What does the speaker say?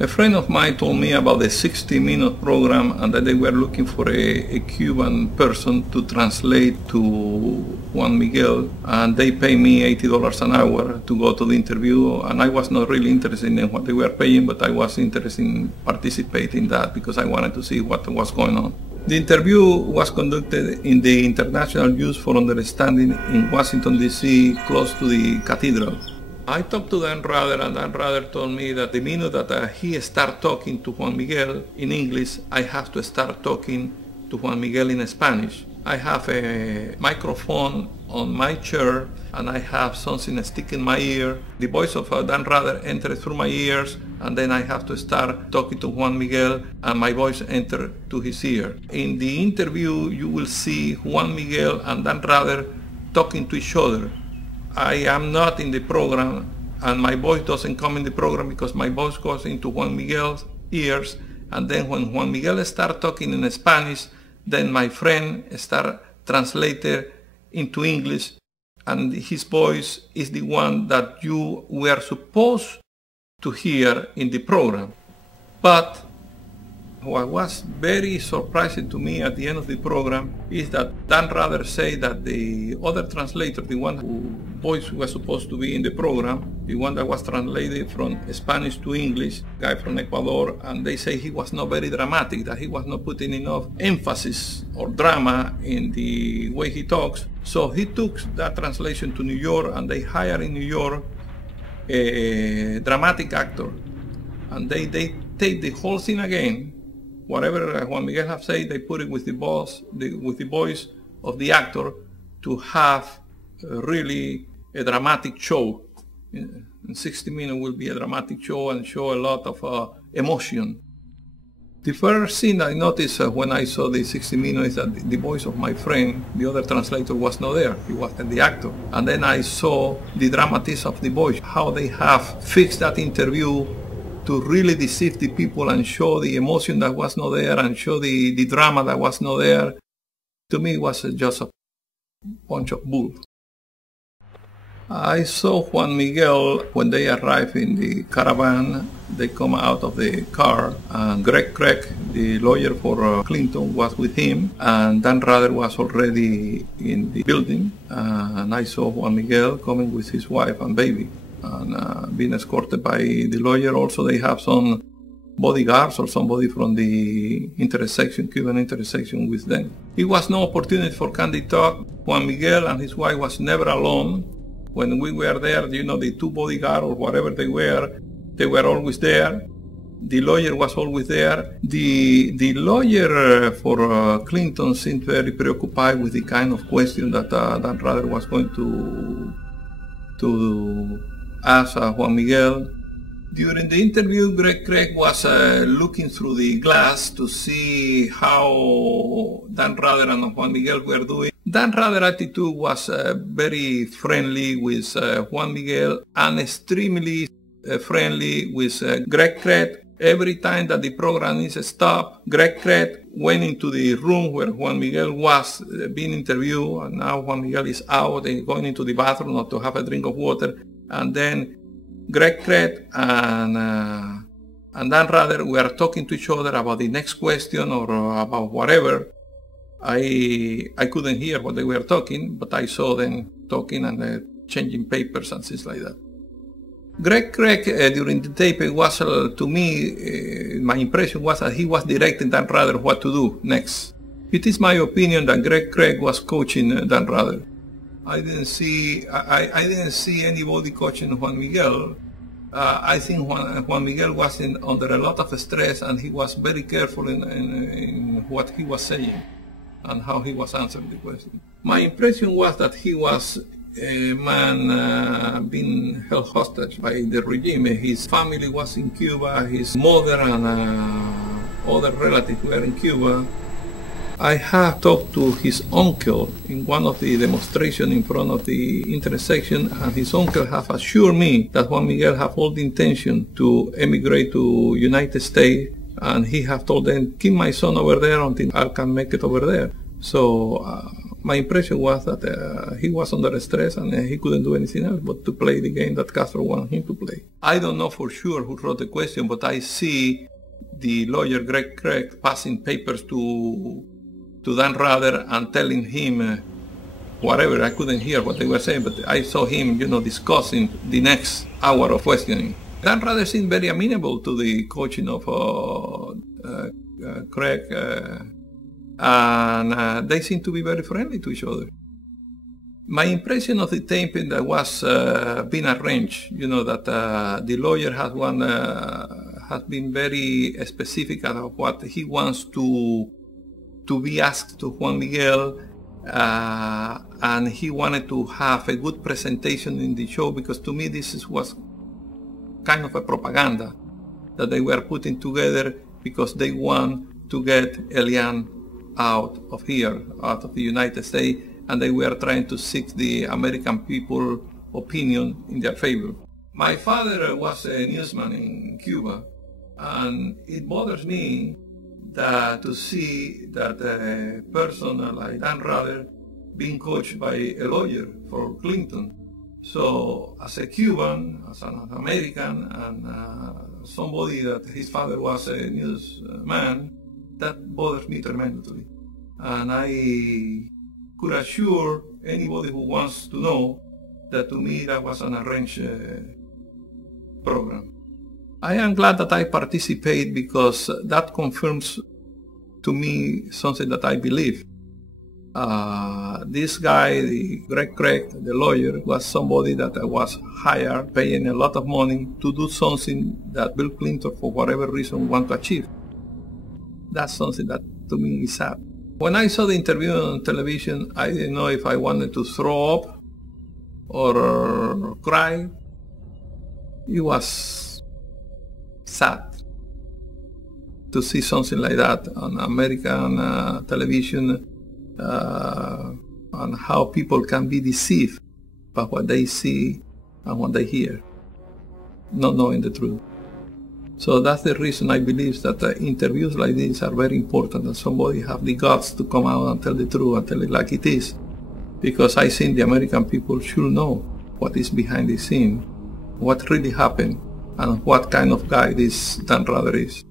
A friend of mine told me about the 60-minute program and that they were looking for a Cuban person to translate to Juan Miguel, and they pay me $80 an hour to go to the interview, and I was not really interested in what they were paying, but I was interested in participating in that because I wanted to see what was going on. The interview was conducted in the International Youth for Understanding in Washington, D.C., close to the cathedral. I talked to Dan Rather, and Dan Rather told me that the minute that he started talking to Juan Miguel in English, I have to start talking to Juan Miguel in Spanish. I have a microphone on my chair, and I have something sticking in my ear. The voice of Dan Rather enters through my ears, and then I have to start talking to Juan Miguel, and my voice enters to his ear. In the interview, you will see Juan Miguel and Dan Rather talking to each other. I am not in the program, and my voice doesn't come in the program because my voice goes into Juan Miguel's ears, and then when Juan Miguel starts talking in Spanish, then my friend starts translating into English, and his voice is the one that you were supposed to hear in the program. But what was very surprising to me at the end of the program is that Dan Rather said that the other translator, the one whose voice was supposed to be in the program, the one that was translated from Spanish to English, guy from Ecuador, and they say he was not very dramatic, that he was not putting enough emphasis or drama in the way he talks. So he took that translation to New York, and they hired in New York a dramatic actor, and they take the whole thing again. Whatever Juan Miguel have said, they put it with the voice of the actor to have really a dramatic show. In 60 minutes will be a dramatic show and show a lot of emotion. The first thing I noticed when I saw the 60 minutes is that the voice of my friend, the other translator, was not there. He was the actor. And then I saw the dramatism of the voice, how they have fixed that interview to really deceive the people and show the emotion that was not there and show the drama that was not there. To me, it was just a bunch of bull. I saw Juan Miguel when they arrived in the caravan. They come out of the car, and Greg Craig, the lawyer for Clinton, was with him, and Dan Rather was already in the building. And I saw Juan Miguel coming with his wife and baby, and being escorted by the lawyer. Also, they have some bodyguards or somebody from the intersection, Cuban intersection, with them. It was no opportunity for candid talk. Juan Miguel and his wife was never alone. When we were there, you know, the two bodyguards or whatever they were always there. The lawyer was always there. The lawyer for Clinton seemed very preoccupied with the kind of question that Dan Rather was going to ask Juan Miguel. During the interview, Greg Craig was looking through the glass to see how Dan Rather and Juan Miguel were doing. Dan Rather's attitude was very friendly with Juan Miguel and extremely friendly with Greg Craig. Every time that the program is stopped, Greg Craig went into the room where Juan Miguel was being interviewed, and now Juan Miguel is out and going into the bathroom not to have a drink of water. And then Greg Craig and Dan Rather were talking to each other about the next question or about whatever. I couldn't hear what they were talking, but I saw them talking and changing papers and things like that. Greg Craig, during the tape, was, to me, my impression was that he was directing Dan Rather what to do next. It is my opinion that Greg Craig was coaching Dan Rather. I didn't see anybody coaching Juan Miguel. I think Juan Miguel was under a lot of stress, and he was very careful in what he was saying and how he was answering the question. My impression was that he was a man being held hostage by the regime. His family was in Cuba, his mother and other relatives were in Cuba. I have talked to his uncle in one of the demonstrations in front of the intersection, and his uncle have assured me that Juan Miguel have all the intention to emigrate to United States, and he have told them, keep my son over there until I can make it over there. So My impression was that he was under stress and he couldn't do anything else but to play the game that Castro wanted him to play. I don't know for sure who wrote the question, but I see the lawyer Greg Craig passing papers to Dan Rather and telling him whatever. I couldn't hear what they were saying, but I saw him, discussing the next hour of questioning. Dan Rather seemed very amenable to the coaching of Craig, and they seemed to be very friendly to each other. My impression of the taping that was being arranged, that the lawyer has been very specific about what he wants to be asked to Juan Miguel, and he wanted to have a good presentation in the show, because to me this was kind of a propaganda that they were putting together because they want to get Elian out of here, out of the United States, and they were trying to seek the American people opinion in their favor. My father was a newsman in Cuba, and it bothers me to see that a person like Dan Rather being coached by a lawyer for Clinton. So as a Cuban, as an American, and somebody that his father was a newsman, that bothers me tremendously. And I could assure anybody who wants to know that to me that was an arranged program. I am glad that I participate, because that confirms to me something that I believe. This guy, the Greg Craig, the lawyer, was somebody that was hired, paying a lot of money to do something that Bill Clinton, for whatever reason, want to achieve. That's something that to me is sad. When I saw the interview on television, I didn't know if I wanted to throw up or cry. It was sad to see something like that on American television, and how people can be deceived by what they see and what they hear, not knowing the truth. So that's the reason I believe that interviews like this are very important, and somebody have the guts to come out and tell the truth and tell it like it is. Because I think the American people should know what is behind the scene, what really happened, and what kind of guy this Dan Rather is.